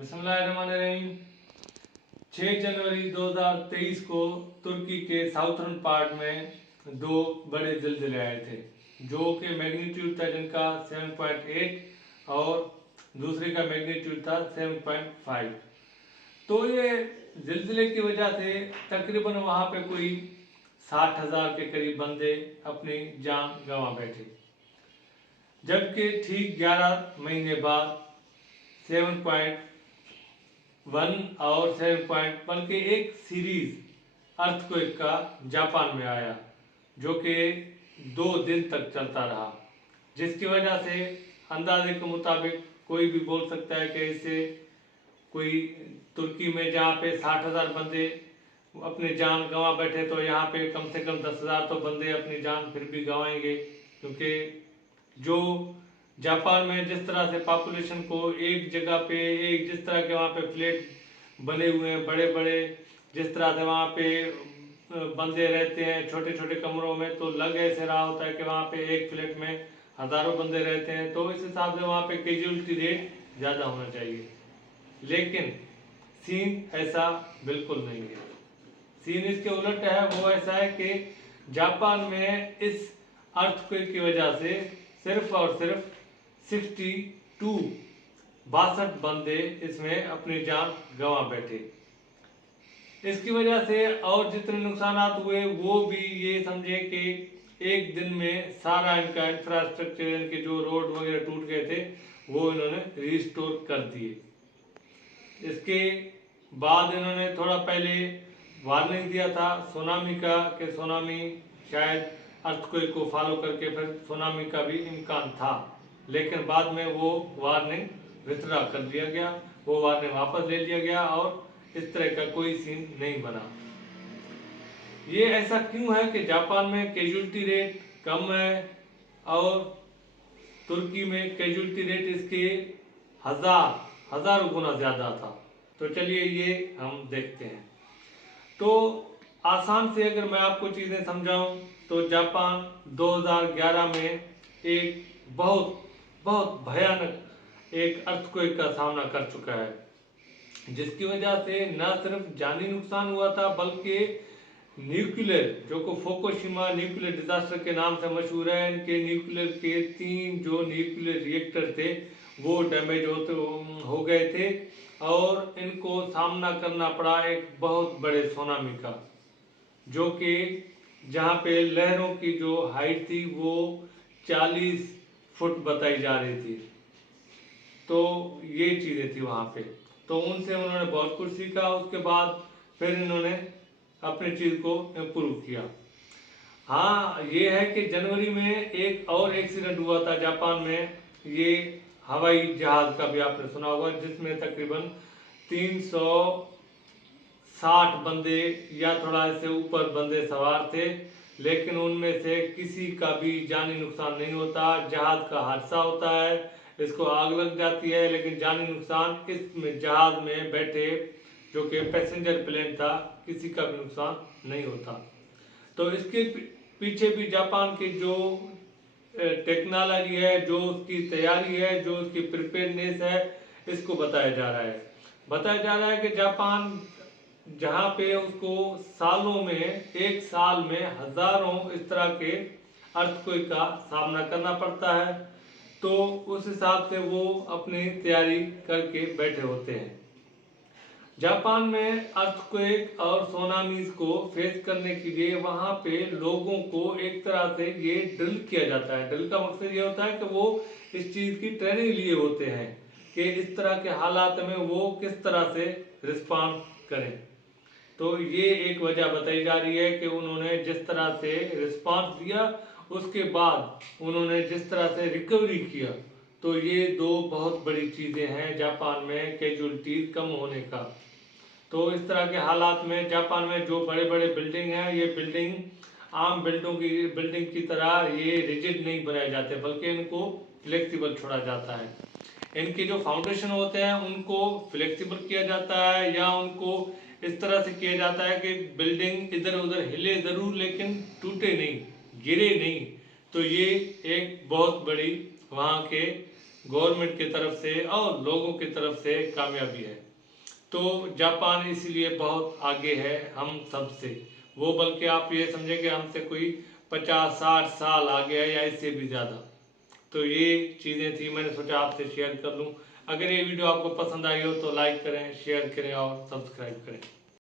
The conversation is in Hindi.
बिस्मिल्लाहिर्रहमानिर्रहीम। 6 जनवरी 2023 को तुर्की के साउथर्न पार्ट में दो बड़े ज़िलज़िले आए थे, जो कि मैग्नीट्यूड था जिनका 7.8 और दूसरे का मैग्नीट्यूड था 7.5। तो ये ज़िलज़िले की वजह से तकरीबन वहाँ पे कोई 60,000 के करीब बंदे अपनी जान गंवा बैठे, जबकि ठीक 11 महीने बाद 7.1 और 7 बल्कि एक सीरीज अर्थक्वेक का जापान में आया, जो कि 2 दिन तक चलता रहा, जिसकी वजह से अंदाजे के मुताबिक कोई भी बोल सकता है कि इससे कोई तुर्की में जहाँ पे 60,000 बंदे अपनी जान गंवा बैठे, तो यहाँ पे कम से कम 10,000 तो बंदे अपनी जान फिर भी गंवाएंगे। क्योंकि जो जापान में जिस तरह से पॉपुलेशन को एक जगह पे एक जिस तरह के वहाँ पे फ्लैट बने हुए हैं बड़े बड़े, जिस तरह से वहाँ पे बंदे रहते हैं छोटे छोटे कमरों में, तो लग ऐसे रहा होता है कि वहाँ पे एक फ्लैट में हज़ारों बंदे रहते हैं। तो इस हिसाब से वहाँ पे कैजुअलिटी रेट ज़्यादा होना चाहिए, लेकिन सीन ऐसा बिल्कुल नहीं है। सीन इसके उलट है। वो ऐसा है कि जापान में इस अर्थक्वेक की वजह से सिर्फ और सिर्फ 62 बंदे इसमें अपनी जान गंवा बैठे। इसकी वजह से और जितने नुकसान हुए वो भी ये समझे कि एक दिन में सारा इनका इंफ्रास्ट्रक्चर, इनके जो रोड वगैरह टूट गए थे, वो इन्होंने रिस्टोर कर दिए। इसके बाद इन्होंने थोड़ा पहले वार्निंग दिया था सुनामी का, कि सुनामी शायद अर्थक्वेक को फॉलो करके फिर सुनामी का भी इम्कान था, लेकिन बाद में वो वार्निंग विथड्रॉ कर दिया गया, वो वार्निंग वापस ले लिया गया और इस तरह का कोई सीन नहीं बना। ये ऐसा क्यों है कि जापान में कैजुअलिटी रेट कम है और तुर्की में कैजुअलिटी रेट इसके हजारों गुना ज़्यादा था? तो चलिए ये हम देखते हैं। तो आसान से अगर मैं आपको चीज़ें समझाऊं, तो जापान 2011 में एक बहुत बहुत भयानक एक अर्थक्वेक का सामना कर चुका है, जिसकी वजह से न सिर्फ जानी नुकसान हुआ था, बल्कि न्यूक्लियर, जो को फुकुशिमा न्यूक्लियर डिजास्टर के नाम से मशहूर है, इनके न्यूक्लियर के 3 जो न्यूक्लियर रिएक्टर थे वो डैमेज हो गए थे और इनको सामना करना पड़ा एक बहुत बड़े सुनामी का, जो कि जहाँ पे लहरों की जो हाइट थी वो 40 फुट बताई जा रही थी। तो ये चीज़ें थी वहाँ पे। तो उनसे उन्होंने बहुत कुछ सीखा। उसके बाद फिर इन्होंने अपनी चीज़ को इम्प्रूव किया। हाँ, ये है कि जनवरी में एक और एक्सीडेंट हुआ था जापान में, ये हवाई जहाज़ का भी आपने सुना होगा, जिसमें तकरीबन 360 बंदे या थोड़ा इससे ऊपर बंदे सवार थे, लेकिन उनमें से किसी का भी जानी नुकसान नहीं होता। जहाज़ का हादसा होता है, इसको आग लग जाती है, लेकिन जानी नुकसान इसमें जहाज़ में बैठे जो कि पैसेंजर प्लेन था, किसी का भी नुकसान नहीं होता। तो इसके पीछे भी जापान की जो टेक्नोलॉजी है, जो उसकी तैयारी है, जो उसकी प्रिपेयरनेस है, इसको बताया जा रहा है कि जापान जहाँ पे उसको सालों में, एक साल में हजारों इस तरह के अर्थक्वेक का सामना करना पड़ता है, तो उस हिसाब से वो अपनी तैयारी करके बैठे होते हैं। जापान में अर्थक्वेक और सुनामीज को फेस करने के लिए वहाँ पे लोगों को एक तरह से ये ड्रिल किया जाता है। ड्रिल का मकसद ये होता है कि वो इस चीज़ की ट्रेनिंग लिए होते हैं कि इस तरह के हालात में वो किस तरह से रिस्पॉन्ड करें। तो ये एक वजह बताई जा रही है कि उन्होंने जिस तरह से रिस्पॉन्स दिया, उसके बाद उन्होंने जिस तरह से रिकवरी किया, तो ये 2 बहुत बड़ी चीज़ें हैं जापान में कैजुअलिटी कम होने का। तो इस तरह के हालात में जापान में जो बड़े बड़े बिल्डिंग हैं, ये बिल्डिंग आम बिल्डिंग की तरह ये रिजिड नहीं बनाए जाते, बल्कि इनको फ्लेक्सिबल छोड़ा जाता है। इनके जो फाउंडेशन होते हैं उनको फ्लेक्सिबल किया जाता है, या उनको इस तरह से किया जाता है कि बिल्डिंग इधर उधर हिले ज़रूर, लेकिन टूटे नहीं, गिरे नहीं। तो ये एक बहुत बड़ी वहाँ के गवर्नमेंट की तरफ से और लोगों की तरफ से कामयाबी है। तो जापान इसीलिए बहुत आगे है हम सबसे, वो बल्कि आप ये समझें कि हमसे कोई 50-60 साल आगे है या इससे भी ज़्यादा। तो ये चीज़ें थी, मैंने सोचा आपसे शेयर कर लूँ। अगर ये वीडियो आपको पसंद आई हो तो लाइक करें, शेयर करें और सब्सक्राइब करें।